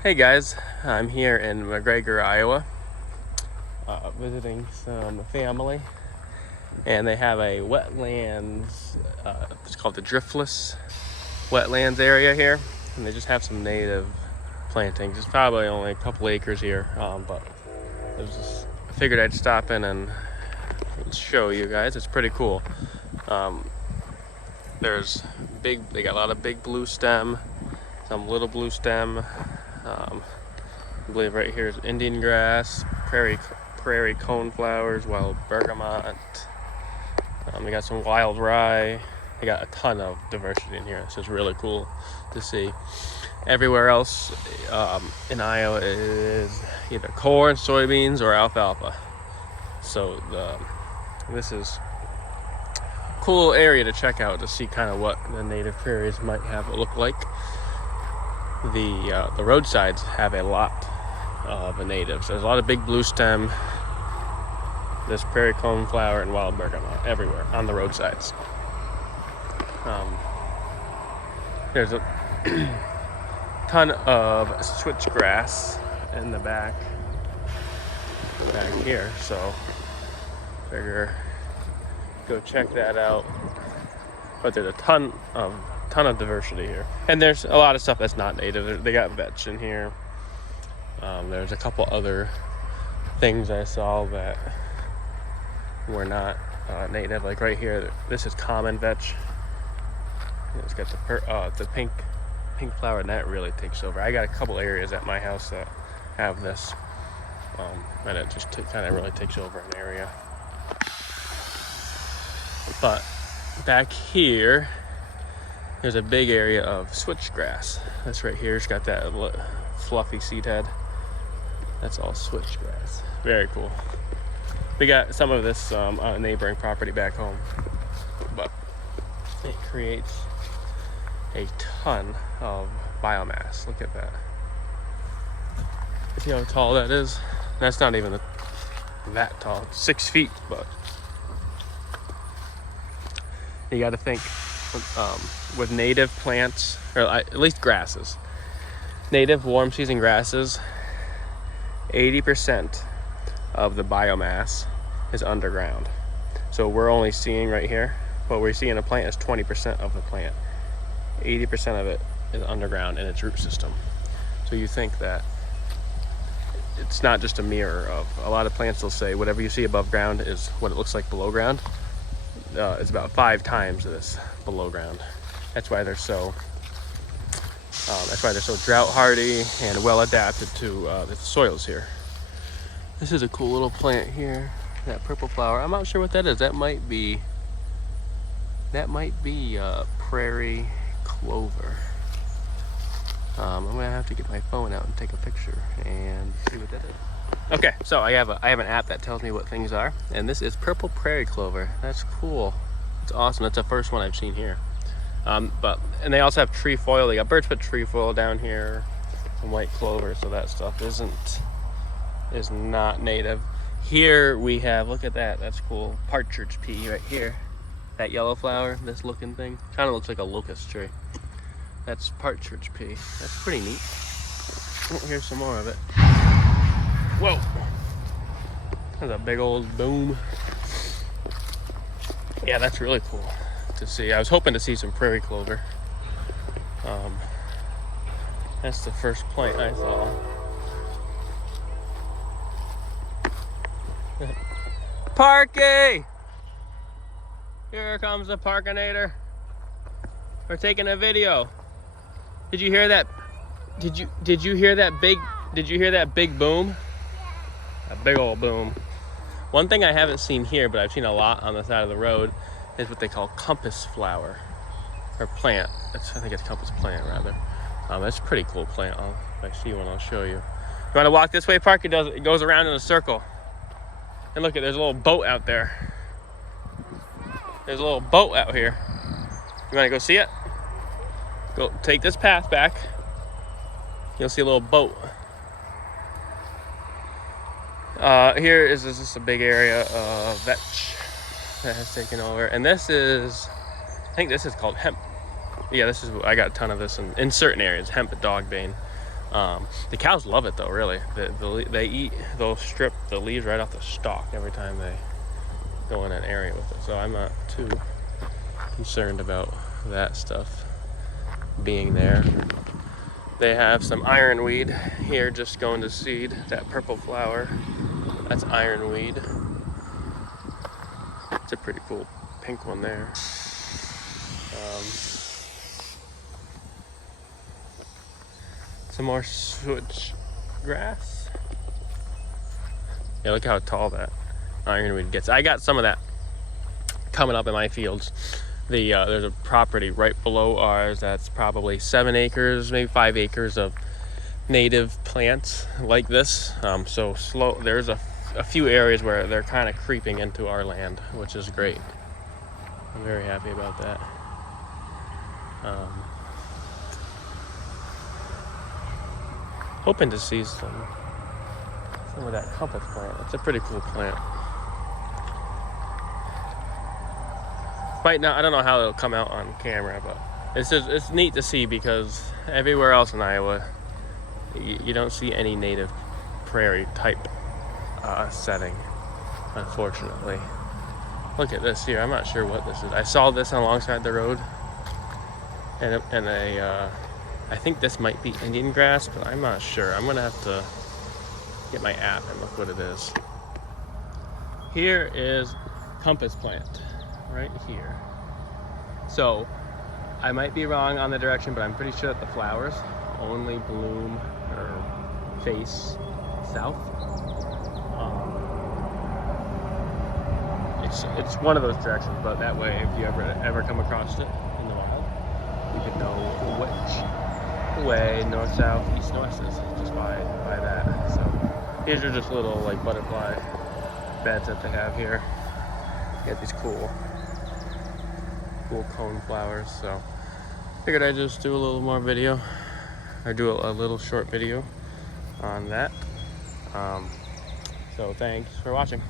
Hey guys, I'm here in McGregor, Iowa, visiting some family, and they have a wetlands, it's called the driftless wetlands area here, and they just have some native plantings. It's probably only a couple acres here, but I figured I'd stop in and show you guys. It's pretty cool. They got a lot of big blue stem, some little blue stem. I believe right here is Indian grass, prairie coneflowers, wild bergamot. They got some wild rye. They got a ton of diversity in here. It's just really cool to see. Everywhere else in Iowa is either corn, soybeans, or alfalfa. So this is a cool area to check out to see kind of what the native prairies might have look like. The roadsides have a lot of the natives. There's a lot of big blue stem, this prairie coneflower, and wild bergamot everywhere on the roadsides. There's a ton of switchgrass in the back here, so figure go check that out. But there's a ton of diversity here, and there's a lot of stuff that's not native. They got vetch in here. There's a couple other things I saw that were not native, like right here. This is common vetch. It's got the pink flower, and that really takes over. I got a couple areas at my house that have this, and it just kind of really takes over an area. But back here, there's a big area of switchgrass. That's right here. It's got that fluffy seed head. That's all switchgrass. Very cool. We got some of this on a neighboring property back home, but it creates a ton of biomass. Look at that. See how tall that is? That's not even that tall. It's 6 feet, but you got to think with native plants, or at least grasses, native warm season grasses, 80% of the biomass is underground. So we're only seeing right here, what we see in a plant is 20% of the plant. 80% of it is underground in its root system. So you think that it's not just a mirror of, a lot of plants will say whatever you see above ground is what it looks like below ground. It's about 5 times this below ground. That's why they're so drought hardy and well adapted to the soils here. This is a cool little plant here, that purple flower. I'm not sure what that is. That might be prairie clover. I'm gonna have to get my phone out and take a picture and see what that is. Okay, so I have an app that tells me what things are, and this is purple prairie clover. That's cool. It's awesome. That's the first one I've seen here. And they also have trefoil. They got birchwood trefoil down here, some white clover. So that stuff is not native. Here we have, look at that. That's cool. Partridge pea right here. That yellow flower, this looking thing, kind of looks like a locust tree. That's partridge pea. That's pretty neat. Oh, here's some more of it. Whoa! There's a big old boom. Yeah, that's really cool to see. I was hoping to see some prairie clover. That's the first plant I saw. Parky! Here comes the Parkinator. We're taking a video. Did you hear that? Did you hear that big boom? A big old boom. One thing I haven't seen here, but I've seen a lot on the side of the road, is what they call compass flower, or plant. I think it's compass plant rather. That's a pretty cool plant. If I see one, I'll show you. You want to walk this way, Park? It goes around in a circle. And look, there's a little boat out there. There's a little boat out here. You want to go see it? Go take this path back. You'll see a little boat. Here is just a big area of vetch that has taken over, and I think this is called hemp. Yeah, I got a ton of this in certain areas, hemp dogbane. The cows love it though, really. They'll strip the leaves right off the stalk every time they go in an area with it. So I'm not too concerned about that stuff being there. They have some ironweed here just going to seed. That purple flower, that's ironweed. It's a pretty cool pink one there. Some more switch grass. Yeah, look how tall that ironweed gets. I got some of that coming up in my fields. There's a property right below ours that's probably 7 acres, maybe 5 acres of native plants like this. So slow. There's a few areas where they're kind of creeping into our land, which is great. I'm very happy about that. Hoping to see some of that compass plant. It's a pretty cool plant. Might not, I don't know how it'll come out on camera, but it's neat to see because everywhere else in Iowa, you don't see any native prairie type setting, unfortunately. Look at this here. I'm not sure what this is. I saw this alongside the road, and I think this might be Indian grass, but I'm not sure. I'm gonna have to get my app and look what it is. Here is compass plant, right here. So I might be wrong on the direction, but I'm pretty sure that the flowers only bloom or face south. It's one of those directions, but that way, if you ever come across it in the wild, you can know which way north, south, east, west is just by that. So these are just little like butterfly beds that they have here. You got these cool cone flowers. So figured I'd just do a little more video, or do a little short video on that. So thanks for watching.